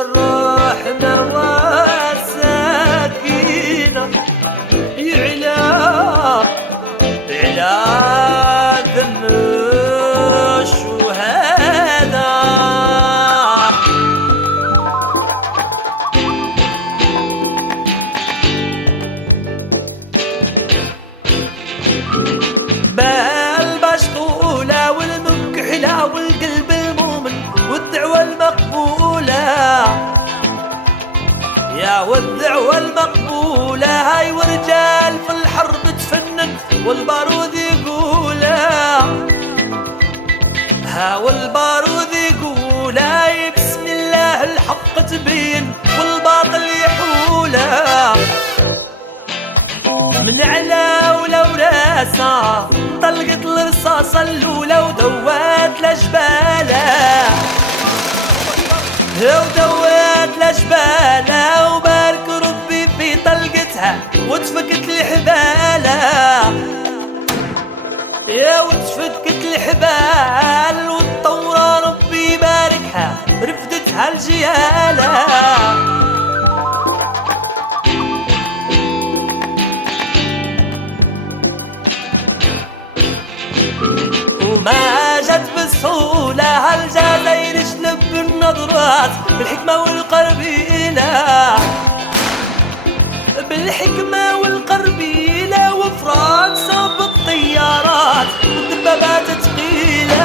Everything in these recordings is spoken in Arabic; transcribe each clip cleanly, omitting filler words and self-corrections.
الرحمة والسكينة على ذم الشهداء. بالباش طولة والمكحلة والقلب المؤمن والدعوة المقبولة، يا والدعوة المقبولة. هاي ورجال في الحرب تفنن والبارود يقولها، ها والبارود يقولها. بسم الله الحق تبين والباطل يحولها. من على ولو راسها طلقت الرصاصة الأولى ودوات لجبالها، ودوات لجبالها. وبارك ربي في طلقتها وتفكت الحبالة، يا وتفكت الحبال. والطورة ربي يباركها رفدتها الجيالة. وما جت بسهولة هالجازين يشلب بالنظرات بالحكمة والقربيلة، بالحكمة والقربيلة. وفرنسا بالطيارات والدبابات ثقيلة،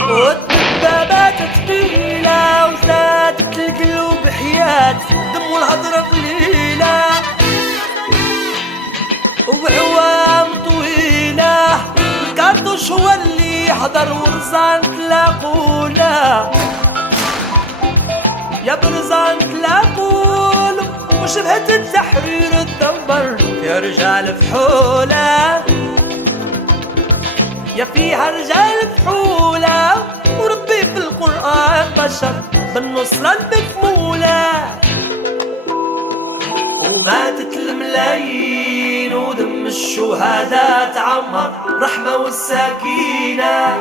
والدبابات ثقيلة. وزادت القلوب حياة دم والهضرة قليلة، وبعوام طويلة. الكارتوش هو اللي يحضر ورزان تلاقوله، يا برزان تلاقول. وشبهة التحرير تدمر يا رجال فحولة، يا فيها رجال فحولة. وربي في القرآن بشر بالنصرة المكمولة. وماتت الملايين ودم الشهداء تعمر رحمة والسكينة،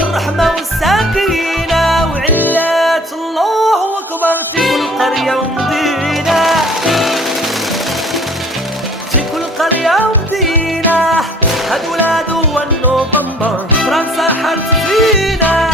الرحمة والسكينة. وعلات الله أكبر في كل قرية ومدينة، في كل قرية ومدينة. هاد ولاد ونوفمبر فرنسا حرت فينا.